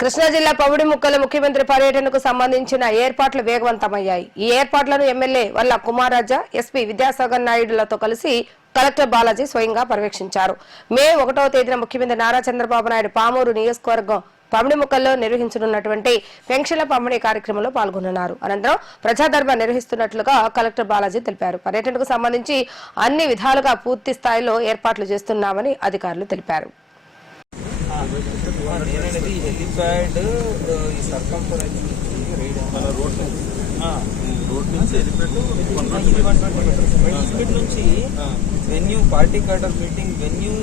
కృష్ణా జిల్లా పౌడిముక్కల ముఖ్యమంత్రి పర్యటనకు సంబంధించిన ఏర్పాట్లు వేగవంతమయ్యాయి. ఈ ఏర్పాట్లను ఎమ్మెల్యే వల్ల కుమారరాజా, ఎస్పీ విద్యాసాగర్ నాయుడులతో కలిసి కలెక్టర్ బాలాజీ స్వయంగా పర్యవేక్షించారు. మే 1వ తేదీన ముఖ్యమంత్రి నారా చంద్రబాబు నాయుడు పామూరు నియోజకవర్గం పమిడిముక్కల్లో నిర్వహించనున్నటువంటి పెన్షన్ల పంపిణీ కార్యక్రమంలో పాల్గొన్నారు. అనంతరం ప్రజాదర్బార్ నిర్వహిస్తున్నట్లుగా కలెక్టర్ బాలాజీ తెలిపారు. పర్యటనకు సంబంధించి అన్ని విధాలుగా పూర్తి స్థాయిలో ఏర్పాట్లు చేస్తున్నామని అధికారులు తెలిపారు. హెలిప్యాడ్ ఈ సర్కంఫరెన్స్ రోడ్ నుంచి నుంచి venue party cadre meeting venue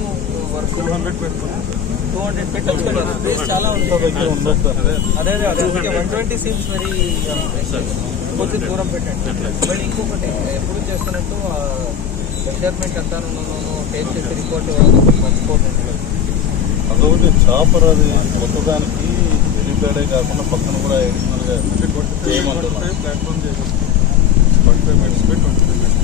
work 200 పెట్టచ్చు కదా, ప్లేస్ చాలా ఉంటుంది. అదే 120 సీమ్స్ వెరీ కొద్ది దూరం పెట్టండి. మళ్ళీ ఇంకొకటి ఎప్పుడు చేస్తున్నట్టు మెజర్మెంట్ ఎంత టేక్ చేసే రిపోర్ట్ మర్చిపోతుంది. అదొకటి చాపర్, అది కొత్తదానికి హెలిప్యాడే కాకుండా పక్కన కూడా అడిషనల్గా ప్లాట్ఫామ్ చేసాం. 25 minutes 25 minutes.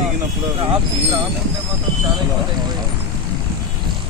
దిగినప్పుడు